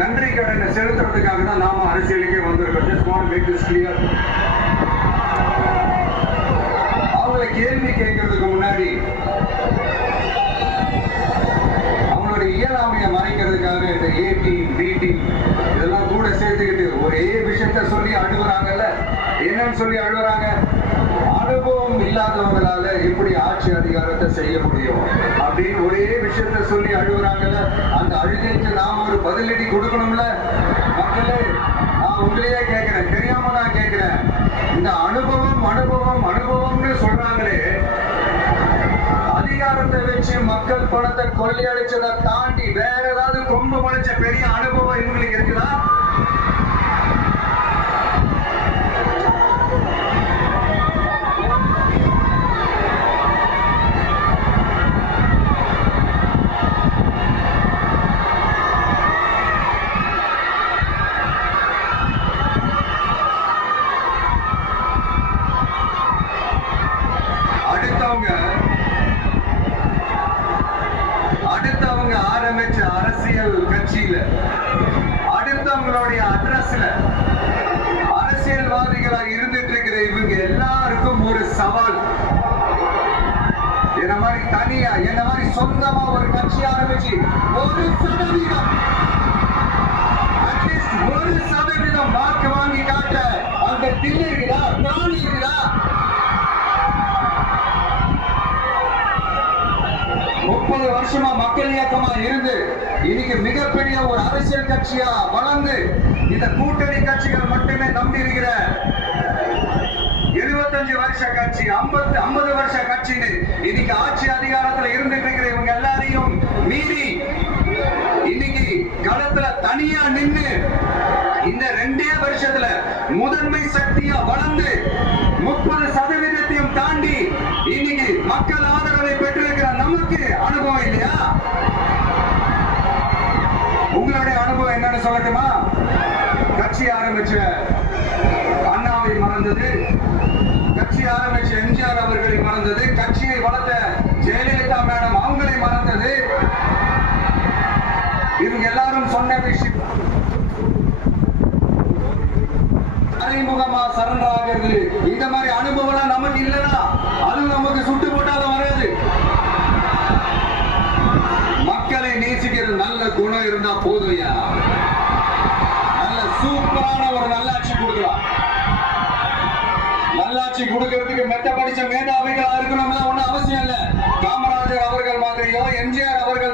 நன்றி கடனை செலுத்துறதுக்காக தான் நாம அரசியலுக்கே வந்திருக்கோம். Just want to make this clear. அவங்களை கேள்வி கேட்கறதுக்கு முன்னாடி அவங்களுடைய இயலாமையை மறைக்கிறதுக்காக இந்த A team, B team இதெல்லாம் கூட சேர்த்துக்கிட்டு ஒரே விஷயத்த சொல்லி அழுகுறாங்கல்ல. என்னன்னு சொல்லி அழுகுறாங்க? அனுபவம் இல்லாதவங்களால எப்படி ஆட்சி அதிகாரத்தை செய்ய முடியும் அப்படின்னு ஒரே விஷயத்த சொல்லி அழுகுறாங்கல்ல. அந்த அழுகைக்கு நாம் ஒரு பதிலடி கொடுக்கணும்ல. மக்களே, நான் உங்களையே கேட்கிறேன், தெரியாம நான் கேட்கிறேன். இந்த அனுபவம் அனுபவம் அனுபவம்னு சொல்றாங்களே, அதிகாரத்தை வச்சு மக்கள் பணத்தை கொள்ளையடிச்சதை தாண்டி வேற ஏதாவது கொம்பு முளைச்ச பெரிய அனுபவம் இவங்களுக்கு இருக்குதா? அடுத்தவங்க ஆரம்பிச்ச அரசியல் கட்சியில, அடுத்தவங்களுடைய அட்ரஸ்ல அரசியல்வாதிகளா இருந்துட்டு இருக்கிற இவங்க எல்லாருக்கும் ஒரு சவால். என்ன மாதிரி தனியா, என்ன மாதிரி சொந்தமா ஒரு கட்சி ஆரம்பிச்சு 1% அட்லீஸ்ட் 1% வாக்கு வாங்கி காட்ட அந்த தில்லு இருக்குதா, பிராணி இருக்குதா? 30 வருஷமா மக்கள் இயக்கமா இருந்து இன்னைக்கு மிகப்பெரிய ஒரு அரசியல் கட்சியா வளர்ந்து இந்த கூட்டணி கட்சிகள் மட்டுமே நம்பி இருக்கிற 75 வருஷ கட்சி, 50 வருஷ கட்சின்னு இன்னைக்கு ஆட்சி அதிகாரத்துல இருந்துட்டு இருக்கிற இவங்க எல்லாரையும் மீறி இன்னைக்கு களத்துல தனியா நின்று இந்த 2 வருஷத்துல முதன்மை சக்தியா வளர்ந்து 30% தாண்டி இன்னைக்கு மக்கள் ஆதரவை பெற்றிருக்கிற நமக்கு அனுபவம் இல்லையா? உங்களுடைய அனுபவம் என்னன்னு சொல்லட்டுமா? கட்சி ஆரம்பிச்ச அண்ணாவை மறந்தது, கட்சி ஆரம்பிச்ச எம்ஜிஆர் அவர்களை மறந்தது, கட்சியை வளர்த்த ஜெயலலிதா மேடம் அவங்களை மறந்தது. இவங்க எல்லாரும் சொன்ன விஷயம் அறிமுகமா சரண்டர் ஆகிறது. இந்த மாதிரி அனுபவம் நமக்கு இல்லைன்னா அது நமக்கு சுட்டு போட்டாலும் வராது. மக்களை நேசிக்கிற நல்ல குணம் இருந்தா போதும். நல்ல சூப்பரான ஒரு நல்லாட்சி கொடுக்கலாம். நல்லாட்சி கொடுக்கிறதுக்கு மெத்த படிச்ச மேதாவிகளா இருக்கணும்னா ஒன்னும் அவசியம் இல்லை. காமராஜர் அவர்கள் மாதிரியோ, எம்ஜிஆர் அவர்கள்